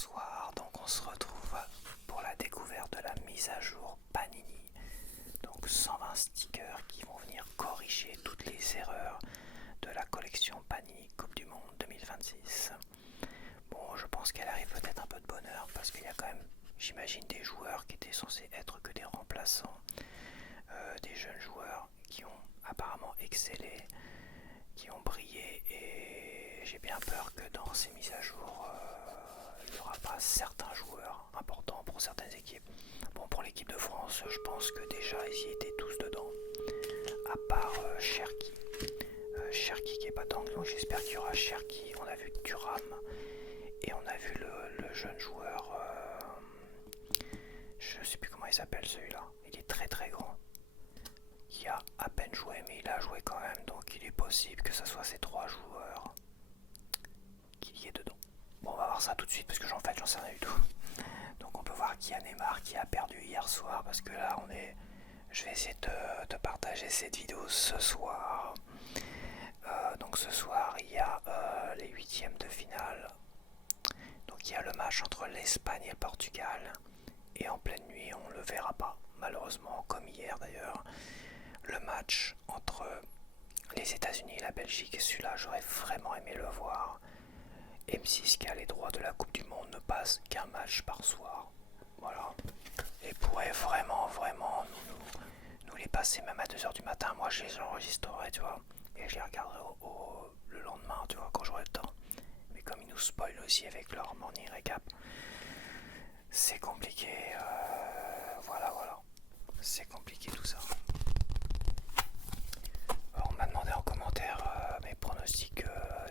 Bonsoir, donc on se retrouve pour la découverte de la mise à jour Panini. Donc 120 stickers qui vont venir corriger toutes les erreurs de la collection Panini Coupe du Monde 2026. Bon, je pense qu'elle arrive peut-être un peu de bonheur parce qu'il y a quand même, j'imagine, des joueurs qui étaient censés être que des remplaçants, des jeunes joueurs qui ont apparemment excellé, qui ont brillé, et j'ai bien peur que dans ces mises à jour, il n'y aura pas certains joueurs importants pour certaines équipes. Bon, pour l'équipe de France, je pense que déjà ils y étaient tous dedans, à part Cherki. Cherki qui est pas tank, donc j'espère qu'il y aura Cherki. On a vu Thuram et on a vu le jeune joueur, je sais plus comment il s'appelle celui-là, il est très très grand, qui a à peine joué mais il a joué quand même, donc il est possible que ce soit ces trois joueurs qu'il y ait dedans. Bon, on va voir ça tout de suite parce que j'en sais rien du tout. Donc on peut voir qu'il y a Neymar qui a perdu hier soir, parce que là on est... Je vais essayer de partager cette vidéo ce soir. Donc ce soir il y a les huitièmes de finale. Donc il y a le match entre l'Espagne et le Portugal. Et en pleine nuit on ne le verra pas, malheureusement, comme hier d'ailleurs. Le match entre les États-Unis et la Belgique, et celui-là j'aurais vraiment aimé le voir. M6 qui a les droits de la Coupe du Monde ne passe qu'un match par soir. Voilà. Et pourrait vraiment nous les passer même à 2h du matin. Moi je les enregistrerai, tu vois. Et je les regarderai le lendemain, tu vois, quand j'aurai le temps. Mais comme ils nous spoilent aussi avec leur morning recap, c'est compliqué. Voilà. C'est compliqué tout ça. Alors, on m'a demandé en commentaire mes pronostics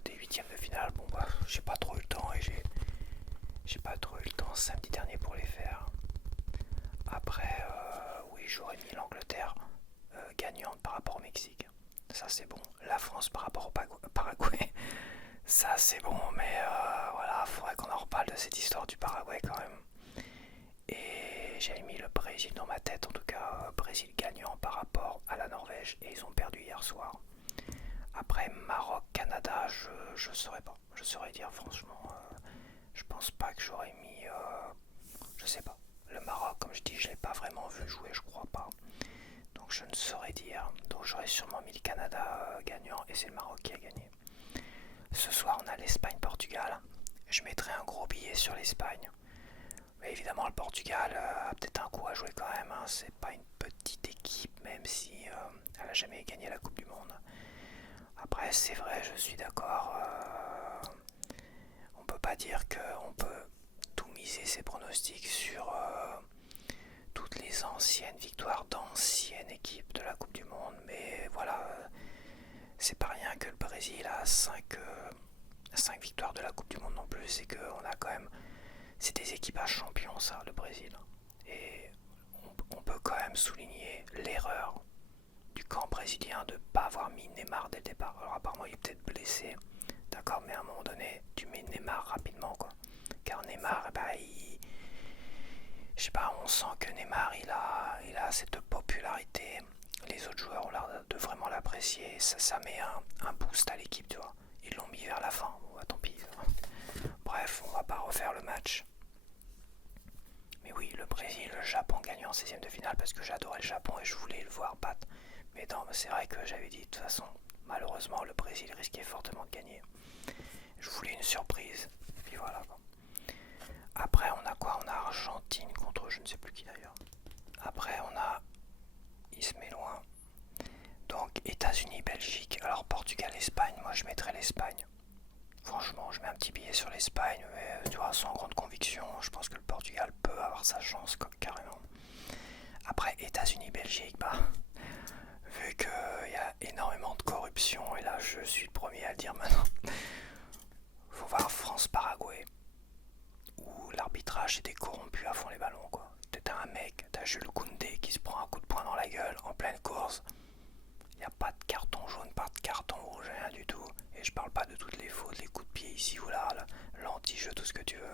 des huitièmes de finale. Bon bah j'ai pas trop eu le temps, et j'ai pas trop eu le temps samedi dernier pour les faire. Après oui, j'aurais mis l'Angleterre gagnante par rapport au Mexique. Ça c'est bon. La France par rapport au Paraguay. Ça c'est bon, mais voilà, faudrait qu'on en reparle de cette histoire du Paraguay quand même. Et j'ai mis le Brésil dans ma tête, en tout cas Brésil gagnant par rapport à la Norvège, et ils ont perdu hier soir. Après Maroc, Canada, je saurais pas. Je saurais dire franchement, je pense pas que j'aurais mis, je sais pas. Le Maroc, comme je dis, je l'ai pas vraiment vu jouer, je crois pas. Donc je ne saurais dire. Donc j'aurais sûrement mis le Canada gagnant, et c'est le Maroc qui a gagné. Ce soir on a l'Espagne-Portugal. Je mettrai un gros billet sur l'Espagne. Mais évidemment le Portugal a peut-être un coup à jouer quand même, hein. C'est pas une petite équipe, même si elle a jamais gagné la Coupe du Monde. Après c'est vrai, je suis d'accord, on peut pas dire qu'on peut tout miser ses pronostics sur toutes les anciennes victoires d'anciennes équipes de la Coupe du Monde, mais voilà, c'est pas rien que le Brésil a 5 victoires de la Coupe du Monde non plus, et qu'on a quand même, c'est des équipes à champions ça, le Brésil. Et on peut quand même souligner l'erreur du camp brésilien de ne pas avoir mis Neymar dès le départ. Alors apparemment il est peut-être blessé, d'accord, mais à un moment donné tu mets Neymar rapidement, quoi. Car Neymar, je sais pas, on sent que Neymar il a cette popularité. Les autres joueurs ont l'air de vraiment l'apprécier. Ça met un boost à l'équipe, tu vois. Ils l'ont mis vers la fin. Bon, bah, tant pis. Bref, on va pas refaire le match. Mais oui, le Brésil, le Japon gagnant en 16e de finale, parce que j'adorais le Japon et je voulais le voir battre. Mais non, c'est vrai que j'avais dit de toute façon, malheureusement, le Brésil risquait fortement de gagner. Je voulais une surprise. Et puis voilà, quoi. Après, on a quoi? On a Argentine contre je ne sais plus qui d'ailleurs. Après, on a... Il se met loin. Donc, États-Unis, Belgique. Alors, Portugal, Espagne. Moi, je mettrais l'Espagne. Franchement, je mets un petit billet sur l'Espagne, mais tu vois, sans grande conviction. Je pense que le Portugal peut avoir sa chance, quoi, carrément. Après, États-Unis, Belgique, vu qu'il y a énormément de corruption, et là, je suis le premier à le dire maintenant, faut voir France-Paraguay, où l'arbitrage était corrompu à fond les ballons, quoi. T'as un mec, t'as Jules Koundé qui se prend un coup de poing dans la gueule en pleine course. Il n'y a pas de carton jaune, pas de carton rouge, rien du tout. Et je parle pas de toutes les fautes, les coups de pied ici ou là, l'anti-jeu, tout ce que tu veux.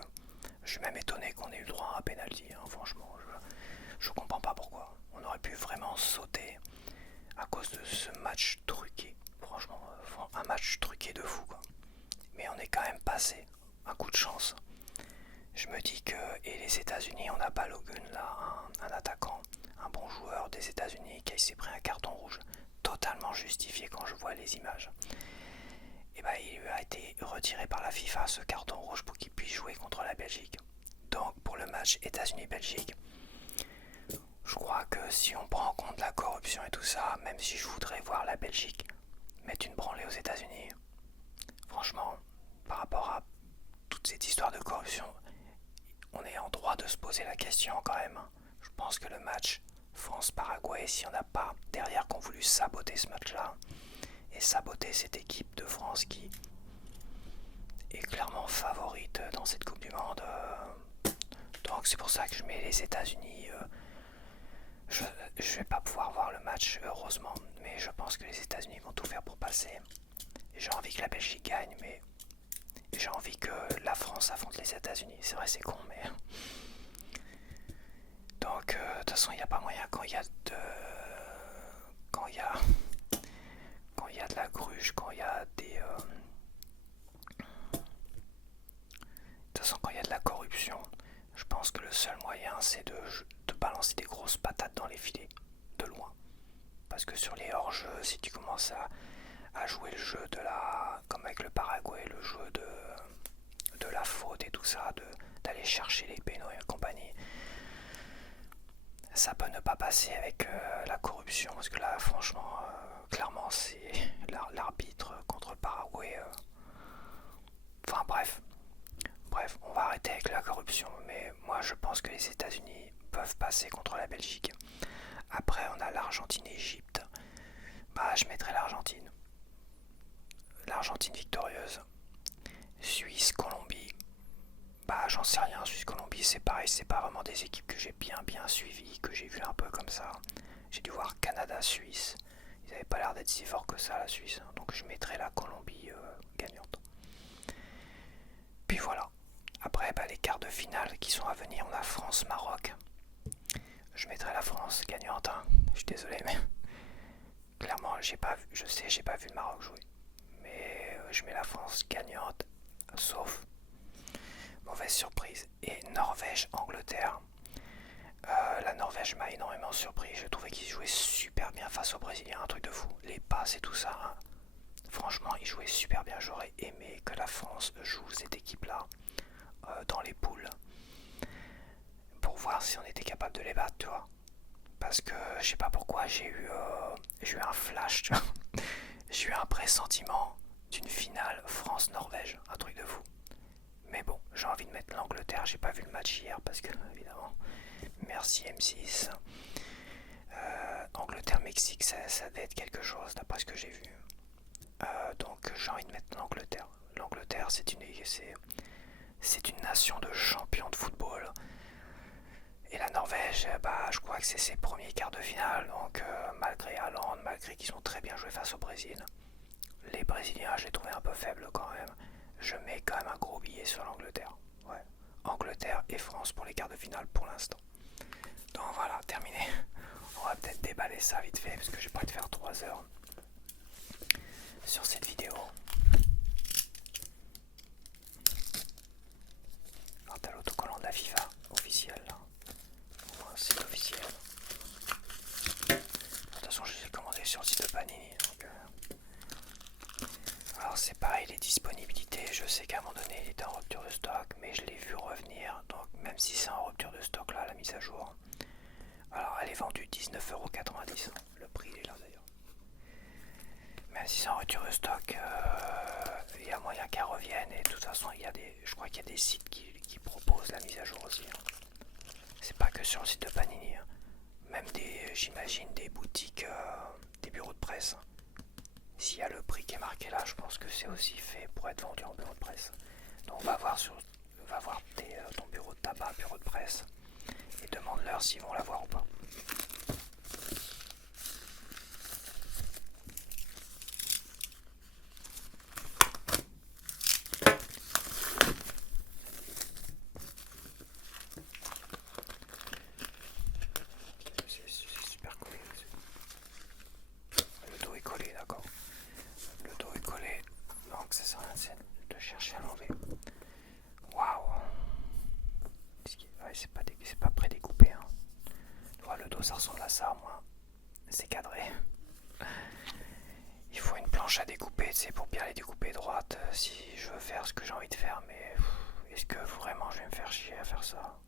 Je suis même étonné qu'on ait eu le droit à un penalty, hein, franchement. Je comprends pas pourquoi. On aurait pu vraiment sauter à cause de ce match truqué. Franchement, un match truqué de fou, quoi. Mais on est quand même passé. Un coup de chance. je me dis que et les États-Unis, on a Balogun là, un attaquant, un bon joueur des États-Unis qui s'est pris un carton rouge totalement justifié quand je vois les images. Et ben il lui a été retiré par la FIFA ce carton rouge pour qu'il puisse jouer contre la Belgique. Donc pour le match États-Unis-Belgique, je crois que si on prend en compte la corruption et tout ça, même si je voudrais voir la Belgique mettre une branlée aux États-Unis, franchement, par rapport à toute cette histoire de corruption, on est en droit de se poser la question quand même. Je pense que le match France-Paraguay, si on n'a pas derrière qu'on voulu saboter ce match-là et saboter cette équipe de France qui est clairement favorite dans cette Coupe du Monde, donc c'est pour ça que je mets les États-Unis. Je vais pas pouvoir voir le match heureusement, mais je pense que les États-Unis vont tout faire pour passer. J'ai envie que la Belgique gagne, mais j'ai envie que la France affronte les États-Unis. C'est vrai, c'est con, mais donc de toute façon, il n'y a pas moyen quand il y a de la gruge, quand il y a des de toute façon, quand il y a de la corruption, je pense que le seul moyen, c'est de balancer des grosses patates dans les filets, de loin. Parce que sur les hors-jeux, si tu commences à jouer le jeu de la, comme avec le Paraguay, le jeu de la faute et tout ça, d'aller chercher les pénaux et compagnie, ça peut ne pas passer avec la corruption. Parce que là, franchement, clairement, c'est l'arbitre contre le Paraguay. Enfin bref, on va arrêter avec la corruption, mais moi je pense que les États-Unis peuvent passer contre la Belgique. Après, on a l'Argentine-Égypte. Bah, je mettrai l'Argentine. L'Argentine victorieuse. Suisse-Colombie. Bah, j'en sais rien. Suisse-Colombie, c'est pareil. C'est pas vraiment des équipes que j'ai bien suivies, que j'ai vu un peu comme ça. J'ai dû voir Canada-Suisse. Ils n'avaient pas l'air d'être si forts que ça, la Suisse. Donc je mettrai la Colombie gagnante. Puis voilà. Après, bah, les quarts de finale qui sont à venir, on a France-Maroc. Je mettrai la France gagnante. Hein. Je suis désolé, mais clairement, j'ai pas vu le Maroc jouer. Mais je mets la France gagnante, sauf mauvaise surprise. Et Norvège-Angleterre. La Norvège m'a énormément surpris. Je trouvais qu'ils jouaient super bien face aux Brésiliens, un truc de fou. Les passes et tout ça. Hein. Franchement, ils jouaient super bien. J'aurais aimé que la France joue cette équipe-là dans les poules pour voir si on était capable de les battre, tu vois. Parce que je sais pas pourquoi j'ai eu un flash, tu vois. J'ai eu un pressentiment d'une finale France-Norvège, un truc de fou. Mais bon, j'ai envie de mettre l'Angleterre. J'ai pas vu le match hier parce que évidemment, merci M6. Angleterre-Mexique, ça devait être quelque chose d'après ce que j'ai vu. Donc j'ai envie de mettre l'Angleterre. L'Angleterre, c'est une nation de champions de football. Et la Norvège, bah, je crois que c'est ses premiers quarts de finale. Donc malgré Haaland, malgré qu'ils ont très bien joué face au Brésil, les Brésiliens, je les trouvais un peu faibles quand même. Je mets quand même un gros billet sur l'Angleterre. Ouais. Angleterre et France pour les quarts de finale pour l'instant. Donc voilà, terminé. On va peut-être déballer ça vite fait parce que j'ai pas envie de faire 3 heures sur cette vidéo. Alors t'as l'autocollant de la FIFA officiel là. C'est officiel. De toute façon, je les ai commandés sur le site de Panini. Donc, alors c'est pareil, les disponibilités. Je sais qu'à un moment donné, il était en rupture de stock, mais je l'ai vu revenir. Donc même si c'est en rupture de stock là, la mise à jour. Alors elle est vendue 19,90 €. Le prix il est là d'ailleurs. Même si c'est en rupture de stock, il y a moyen qu'elle revienne. Et de toute façon, je crois qu'il y a des sites qui proposent la mise à jour aussi. C'est pas que sur le site de Panini. Même j'imagine des boutiques, des bureaux de presse. S'il y a le prix qui est marqué là, je pense que c'est aussi fait pour être vendu en bureau de presse. Donc va voir ton bureau de tabac, bureau de presse, et demande-leur s'ils vont l'avoir ou pas. C'est super collé. Le dos est collé, d'accord. Le dos est collé, donc ça sert à rien de chercher à l'enlever. Waouh. c'est pas prédécoupé. Hein. Tu vois, le dos ça ressemble à ça au moins. C'est cadré. Il faut une planche à découper, tu sais, pour bien les découper droite si je veux faire ce que j'ai envie de faire. Mais est-ce que vraiment je vais me faire chier à faire ça?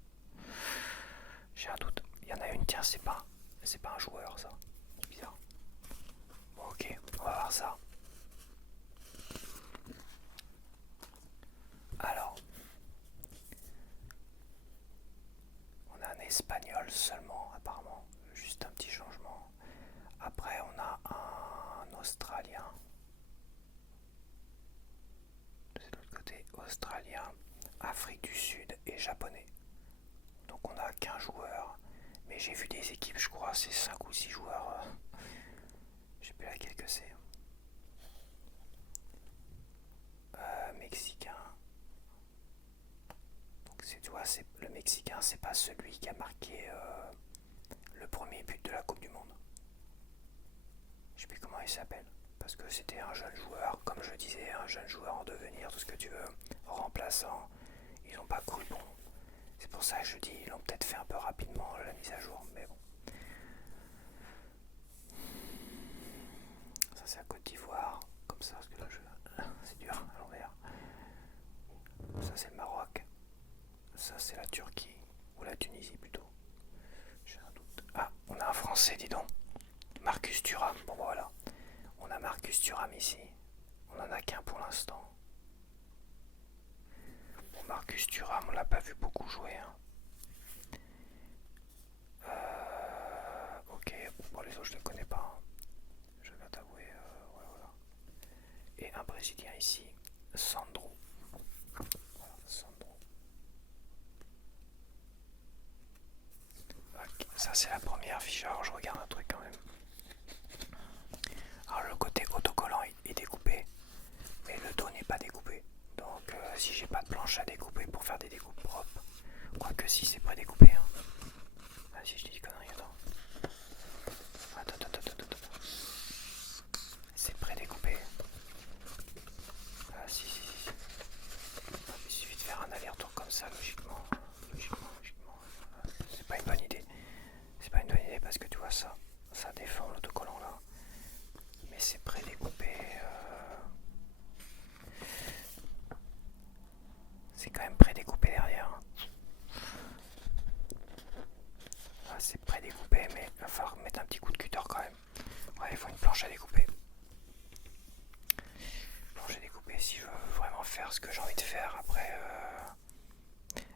J'ai un doute. Il y en a une, tiens, c'est pas un joueur ça. C'est bizarre. Bon, ok, on va voir ça. Alors, on a un espagnol seulement, apparemment. Juste un petit changement. Après, on a un australien. De l'autre côté, australien, Afrique du Sud et japonais. Donc on a qu'un joueur. Mais j'ai vu des équipes, je crois, c'est 5 ou 6 joueurs. Je sais plus laquelle que c'est. Mexicain. Donc tu vois, le Mexicain, c'est pas celui qui a marqué le premier but de la Coupe du Monde. Je sais plus comment il s'appelle. Parce que c'était un jeune joueur, comme je disais, un jeune joueur en devenir, tout ce que tu veux, remplaçant. Ils n'ont pas cru bon. C'est pour ça que je dis, ils l'ont peut-être fait un peu rapidement la mise à jour, mais bon. Ça c'est la Côte d'Ivoire, comme ça, parce que là c'est dur à l'envers. Ça c'est le Maroc. Ça c'est la Turquie, ou la Tunisie plutôt. J'ai un doute. Ah, on a un Français, dis donc. Marcus Thuram, bon voilà. On a Marcus Thuram ici. On en a qu'un pour l'instant. Bon, Marcus Thuram, on l'a pas vu beaucoup jouer. Hein. Ok, bon les autres je ne les connais pas. Hein. Je vais t'avouer, ouais, voilà. Et un Brésilien ici, Sandro. Voilà, Sandro. Okay, ça c'est la première fiche. Alors je regarde un truc quand même. Alors le côté autocollant est découpé, mais le dos n'est pas découpé. Donc si j'ai pas de planche à découper pour faire des découpes propres, quoique si c'est prédécoupé. Hein. Ah si je dis des conneries, attends. Attends. C'est prédécoupé. Ah si. Il suffit de faire un aller-retour comme ça, logiquement. C'est pas une bonne idée. C'est pas une bonne idée parce que tu vois ça défend l'autocollant là. Mais c'est prédécoupé. C'est quand même prédécoupé derrière. Ah, c'est prédécoupé, mais il va falloir mettre un petit coup de cutter quand même. Ouais, il faut une planche à découper. Planche à découper si je veux vraiment faire ce que j'ai envie de faire. Après,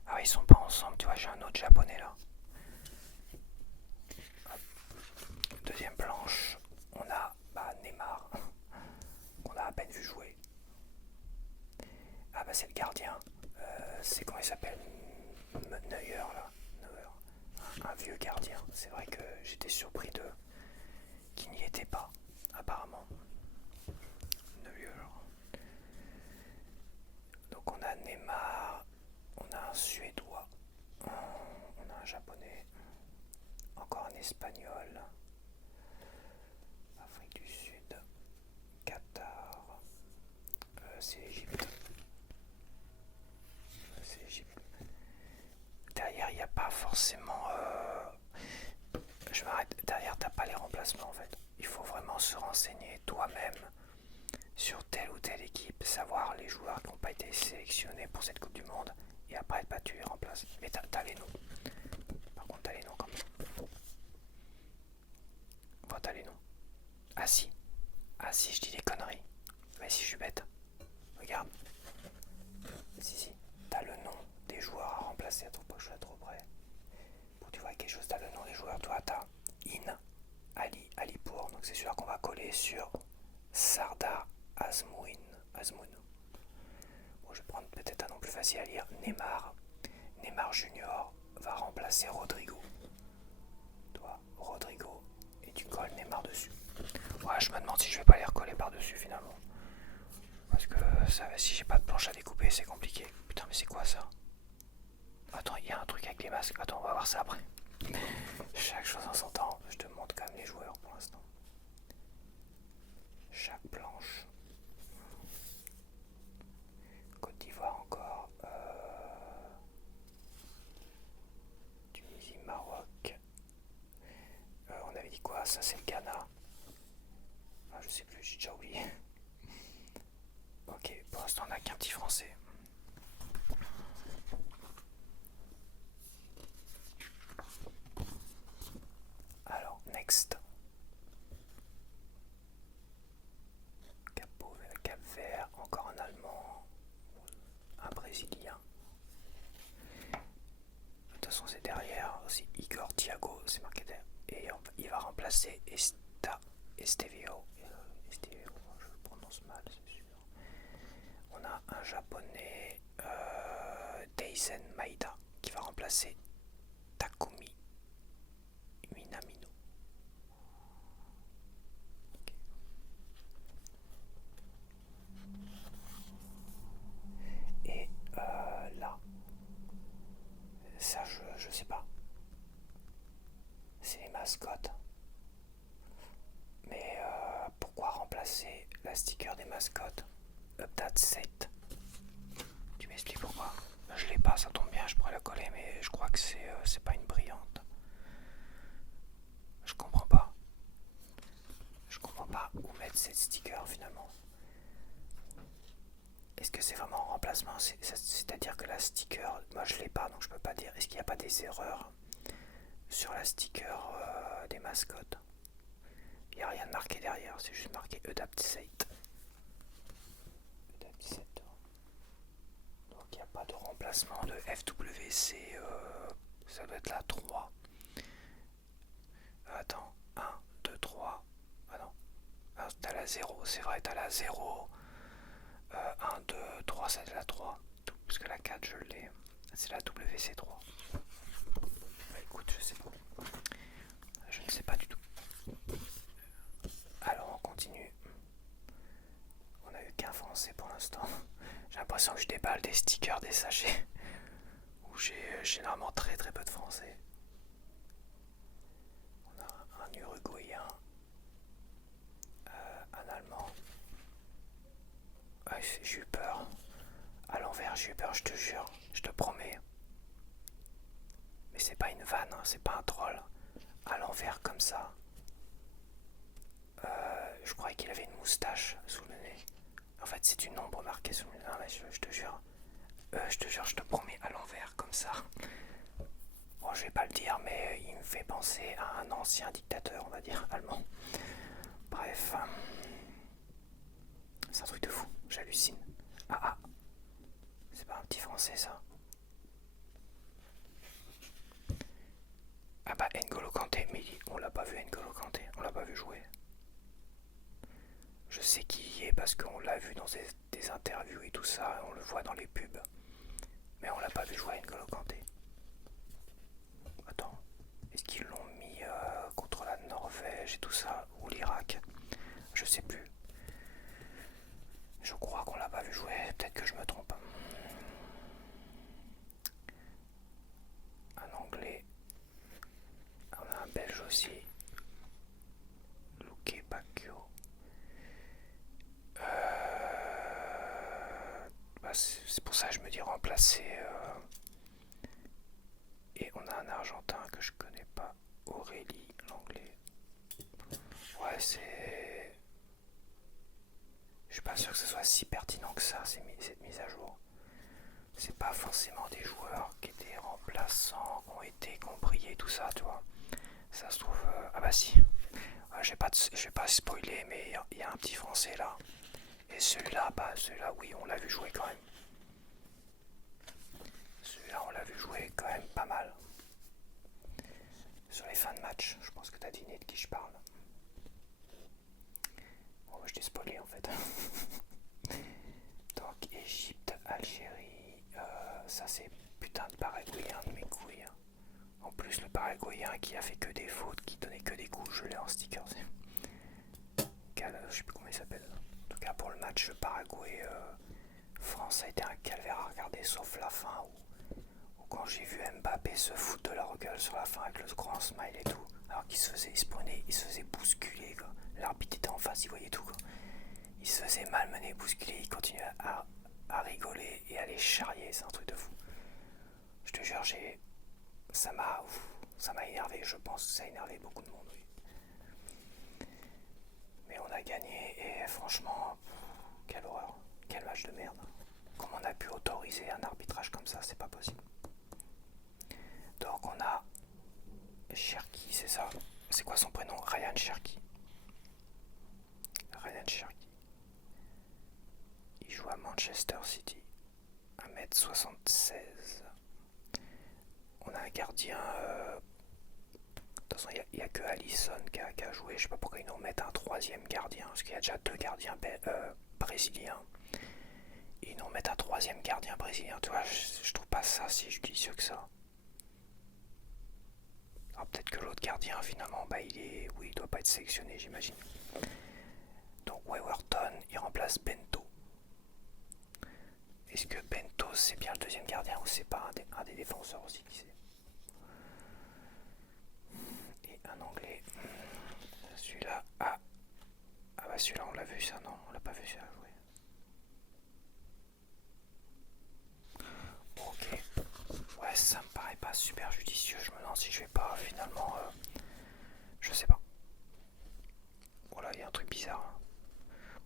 ah ils sont pas ensemble, tu vois, j'ai un autre japonais là. Hop. Deuxième planche, on a Neymar, qu'on a à peine vu jouer. Ah bah c'est le gardien, c'est comment il s'appelle, Neuer là, un vieux gardien. C'est vrai que j'étais surpris qu'il n'y était pas, apparemment. Neuer. Donc on a Neymar, on a un Suédois, on a un Japonais, encore un Espagnol, Afrique du Sud, Qatar, c'est l'Égypte. Derrière, il n'y a pas forcément... Je m'arrête. Derrière, t'as pas les remplacements en fait. Il faut vraiment se renseigner toi-même sur telle ou telle équipe, savoir les joueurs qui n'ont pas été sélectionnés pour cette Coupe du Monde, et après, tu les remplaces. Mais t'as les noms. Par contre, t'as les noms quand même. Bon, t'as les noms. Ah si, je dis des conneries. Mais si je suis bête. Regarde. Si, t'as le nom des joueurs à remplacer. Attends pas que je sois trop près. Pour tu vois quelque chose, t'as le nom des joueurs. Toi, t'as In Alipour. Donc c'est celui-là qu'on va coller sur Sardar Azmoun. Bon, je vais prendre peut-être un nom plus facile à lire. Neymar Junior va remplacer Rodrigo. Toi, Rodrigo. Et tu colles Neymar dessus. Ouais, je me demande si je vais pas les recoller par-dessus finalement. Parce que ça, si j'ai pas de planche à découper, c'est compliqué. Putain, mais c'est quoi ça? Attends, il y a un truc avec les masques. Attends, on va voir ça après. Chaque chose en son temps. Je te montre quand même les joueurs pour l'instant. Chaque planche. Côte d'Ivoire encore. ça c'est le Ghana. Ah, je sais plus, j'ai déjà oublié. Ok, pour l'instant on n'a qu'un petit français. Alors, next. Cap-Vert, encore un Allemand, un Brésilien. De toute façon, c'est derrière aussi Igor Thiago, c'est marqué derrière. Et il va remplacer Estevio. Estevio, je le prononce mal, c'est sûr. On a un japonais, Daisen Maeda, qui va remplacer Takumi Minamino. Okay. Et là, ça je sais pas. C'est les mascottes. Mais pourquoi remplacer la sticker des mascottes? Update 7. Tu m'expliques pourquoi? Je l'ai pas, ça tombe bien, je pourrais la coller, mais je crois que c'est pas une brillante. Je comprends pas. Je comprends pas où mettre cette sticker finalement. Est-ce que c'est vraiment en remplacement? C'est-à-dire que la sticker, moi je l'ai pas, donc je peux pas dire. Est-ce qu'il n'y a pas des erreurs sur la sticker des mascottes? Il n'y a rien de marqué derrière, c'est juste marqué Adaptate. Donc il n'y a pas de remplacement de FWC, ça doit être la 3. Attends, 1, 2, 3. Ah non, t'as la 0, c'est vrai, t'as la 0. 1, 2, 3, c'est la 3. Parce que la 4, je l'ai. C'est la WC3. Bah écoute, je sais pas. Je ne sais pas du tout. Alors on continue. On a eu qu'un français pour l'instant. J'ai l'impression que je déballe des stickers, des sachets. Où j'ai généralement très très peu de français. On a un uruguayen. Un allemand. Ouais, j'ai eu peur. À l'envers, j'ai eu peur, je te jure. Je te promets. Mais c'est pas une vanne, hein, c'est pas un troll. À l'envers comme ça. Je croyais qu'il avait une moustache sous le nez. En fait, c'est une ombre marquée sous le nez. Non, mais je te jure. Je te jure, je te promets, à l'envers comme ça. Bon, je vais pas le dire, mais il me fait penser à un ancien dictateur, on va dire, allemand. Bref. C'est un truc de fou, j'hallucine. Ah, c'est pas un petit français ça. Ah bah N'Golo Kanté, mais on l'a pas vu N'Golo Kanté, on l'a pas vu jouer. Je sais qu'il y est parce qu'on l'a vu dans des interviews et tout ça, on le voit dans les pubs. Mais on l'a pas vu jouer N'Golo Kanté. Attends, est-ce qu'ils l'ont mis contre la Norvège et tout ça, ou l'Irak? Je sais plus. Je crois qu'on l'a pas vu jouer, peut-être que je me trompe. Un anglais. On a un belge aussi. Luke Bacchio. C'est pour ça que je me dis remplacer. Et on a un argentin que je connais pas. Aurélie, l'anglais. Ouais, c'est. Je suis pas sûr que ce soit si pertinent que ça, cette mise à jour. C'est pas forcément des joueurs qui étaient remplaçants, qui ont été compris et tout ça, tu vois. Ça se trouve. Ah bah si. Je vais pas spoiler, mais il y a un petit français là. Et celui-là, oui, on l'a vu jouer quand même. Celui-là, on l'a vu jouer quand même pas mal. Sur les fins de match, je pense que t'as deviné de qui je parle. Bon, je t'ai spoilé en fait. Donc, Égypte, Algérie, ça c'est putain de Paraguayen de mes couilles. En plus, le Paraguayen qui a fait que des fautes, qui donnait que des coups, je l'ai en sticker. Je sais plus comment il s'appelle. En tout cas, pour le match Paraguay-France, ça a été un calvaire à regarder, sauf la fin où quand j'ai vu Mbappé se foutre de leur gueule sur la fin avec le grand smile et tout, alors qu'il se faisait, il se faisait bousculer, quoi. L'arbitre était en face, il voyait tout, quoi. Il se faisait malmener, bousculer, il continuait à rigoler et à les charrier, c'est un truc de fou. Je te jure, ça m'a énervé, je pense que ça a énervé beaucoup de monde, oui. Mais on a gagné et franchement, quelle horreur, quel match de merde. Comment on a pu autoriser un arbitrage comme ça, c'est pas possible. Donc on a Cherki, c'est ça. C'est quoi son prénom? Ryan Cherki. Ryan Cherki. Il joue à Manchester City. 1m76. On a un gardien. De toute façon, il n'y a que Alisson qui a joué. Je sais pas pourquoi ils nous remettent un troisième gardien. Parce qu'il y a déjà deux gardiens brésiliens. Ils nous remettent un troisième gardien brésilien. Tu vois, je trouve pas ça si judicieux que ça. Alors peut-être que l'autre gardien, finalement, bah oui, il doit pas être sélectionné, j'imagine. Donc Weverton, il remplace Bento. Est-ce que Bento c'est bien le deuxième gardien ou c'est pas un des défenseurs aussi qui sait? Et un anglais. Celui-là. Ah bah celui-là on l'a vu ça, non? On l'a pas vu ça jouer. Ok. Ouais, ça me paraît pas super judicieux. Je me demande si je vais pas finalement. Je sais pas. Voilà, il y a un truc bizarre.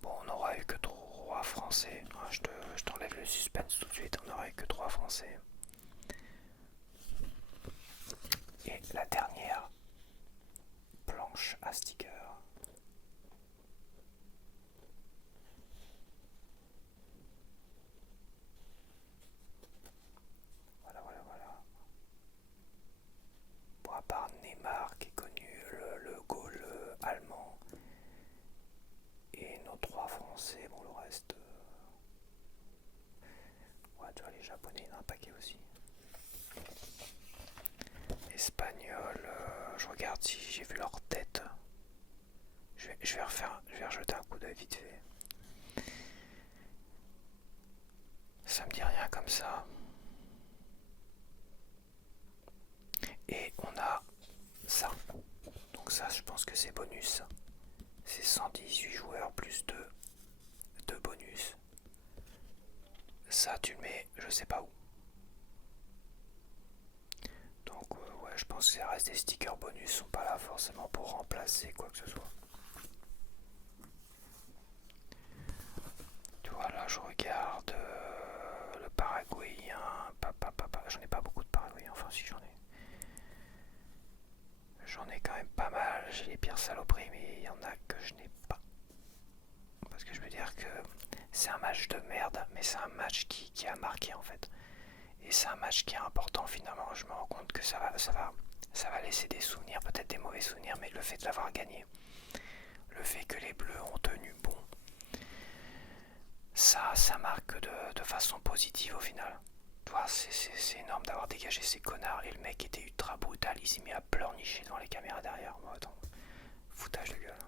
Bon, on n'aura eu que 3 Français. Je t'enlève le suspense tout de suite. On n'aura eu que 3 Français. Et la dernière planche à sticker. Voilà. Bon, à part Neymar qui est connu, le goal allemand. Et nos 3 Français, bon, le reste. Ouais, tu vois, les Japonais, il y en a un paquet aussi. Espagnol, je regarde si j'ai vu leur tête. Je vais rejeter un coup d'œil vite fait. Ça me dit rien comme ça. Et on a ça. Donc ça, je pense que c'est bonus. C'est 118 joueurs plus 2 bonus. Ça, tu le mets, je sais pas où. Donc ouais, je pense que ça reste des stickers bonus, sont pas là forcément pour remplacer quoi que ce soit. Tu vois, là je regarde le paraguayen. J'en ai pas beaucoup de paraguayens, enfin si j'en ai. J'en ai quand même pas mal, j'ai les pires saloperies, mais il y en a que je n'ai pas. Parce que je veux dire que c'est un match de merde, mais c'est un match qui a marqué en fait. Et c'est un match qui est important finalement. Je me rends compte que ça va laisser des souvenirs, peut-être des mauvais souvenirs, mais le fait de l'avoir gagné, le fait que les Bleus ont tenu bon, ça marque de façon positive au final. Toi, c'est énorme d'avoir dégagé ces connards et le mec était ultra brutal, il s'est mis à pleurnicher devant les caméras derrière. Bon, attends, foutage de gueule.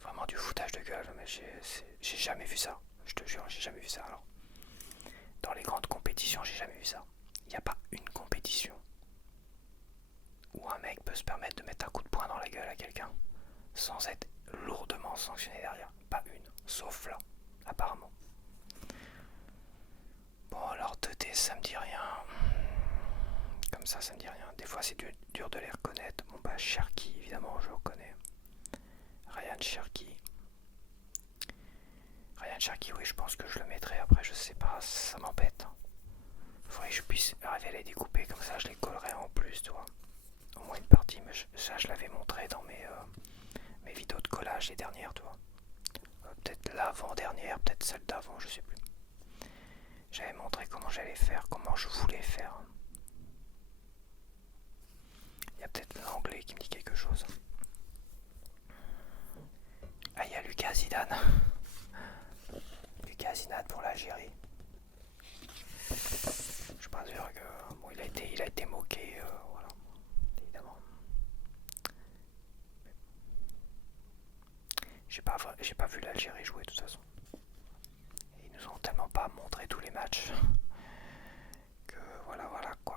Vraiment du foutage de gueule, mais j'ai jamais vu ça. Je te jure, j'ai jamais vu ça. Alors, dans les grandes compétitions, j'ai jamais vu ça. Il n'y a pas une compétition où un mec peut se permettre de mettre un coup de poing dans la gueule à quelqu'un sans être lourdement sanctionné derrière. Pas une, sauf là, apparemment. Bon alors 2D ça me dit rien. Comme ça me dit rien. Des fois c'est dur de les reconnaître. Bon bah Cherki évidemment je le reconnais. Ryan Cherki. Ryan Cherki oui je pense que je le mettrai après je sais pas, ça m'embête. Faudrait que je puisse arriver à les découper comme ça je les collerai en plus tu vois. Au moins une partie mais ça je l'avais montré dans mes vidéos de collage les dernières tu vois. Peut-être l'avant-dernière, peut-être celle d'avant, je sais plus. J'avais montré comment j'allais faire, comment je voulais faire. Il y a peut-être l'anglais qui me dit quelque chose. Ah, il y a Lucas Zidane. Lucas Zidane pour l'Algérie. Je suis pas sûr que... Bon, il a été moqué, voilà. Évidemment. J'ai pas vu l'Algérie jouer de toute façon. Et ils nous ont tellement pas montré tous les matchs que voilà quoi.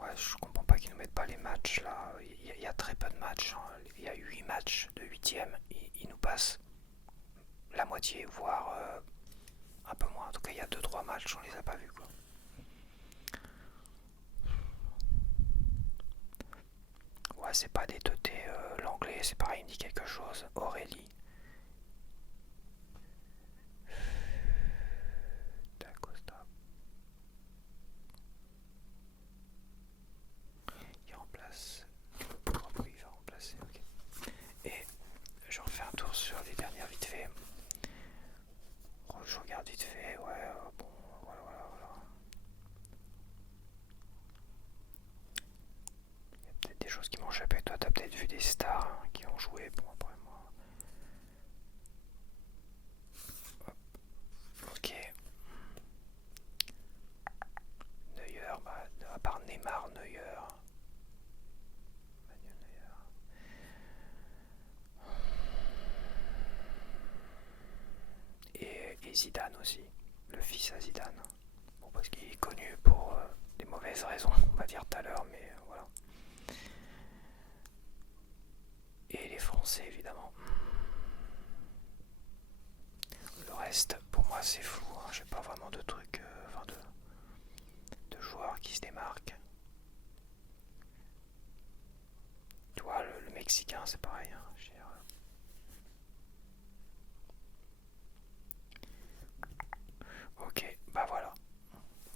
Ouais, je comprends pas qu'ils nous mettent pas les matchs là. Il y a très peu de matchs. Hein. Il y a 8 matchs de 8ème. Ils nous passent la moitié, voire un peu moins. En tout cas, il y a 2-3 matchs, on les a pas vus quoi. Ouais, c'est pas des teutés. L'anglais, c'est pareil, il me dit quelque chose. Aurélie. D'Acosta. Il remplace. Oui, il va remplacer, ok. Et je refais un tour sur les dernières vite fait. Je regarde vite fait, ouais, bon, voilà. Il y a peut-être des choses qui m'ont échappé. Toi, t'as peut-être vu des stars qui ont joué. Bon, après moi. Hop. Ok. Neuer, bah, à part Neymar, Neuer. Manuel Neuer. Et Zidane aussi. Le fils à Zidane. Bon, parce qu'il est connu pour des mauvaises raisons, on va dire tout à l'heure, mais voilà. Et les Français, évidemment. Le reste, pour moi, c'est flou. Hein. J'ai pas vraiment de trucs, de joueurs qui se démarquent. Tu vois, le Mexicain, c'est pareil. Hein. Ok, bah voilà.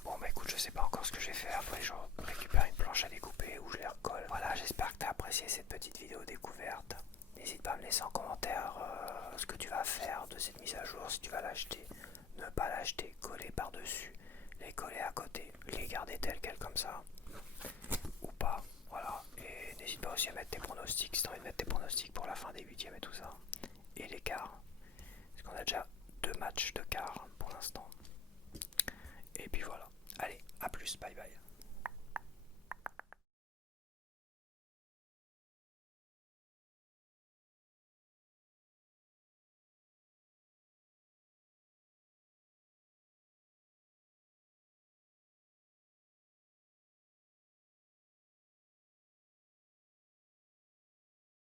Bon, bah écoute, je sais pas encore ce que je vais faire. Après, je récupère une planche à découper ou je les recolle. Voilà, j'espère que tu as apprécié cette petite vidéo découverte. N'hésite pas à me laisser en commentaire ce que tu vas faire de cette mise à jour, si tu vas l'acheter, ne pas l'acheter, coller par-dessus, les coller à côté, les garder tels quels comme ça, ou pas, voilà. Et n'hésite pas aussi à mettre tes pronostics, si tu as envie de mettre tes pronostics pour la fin des huitièmes et tout ça, et les quarts, parce qu'on a déjà 2 matchs de quarts pour l'instant. Et puis voilà, allez, à plus, bye bye.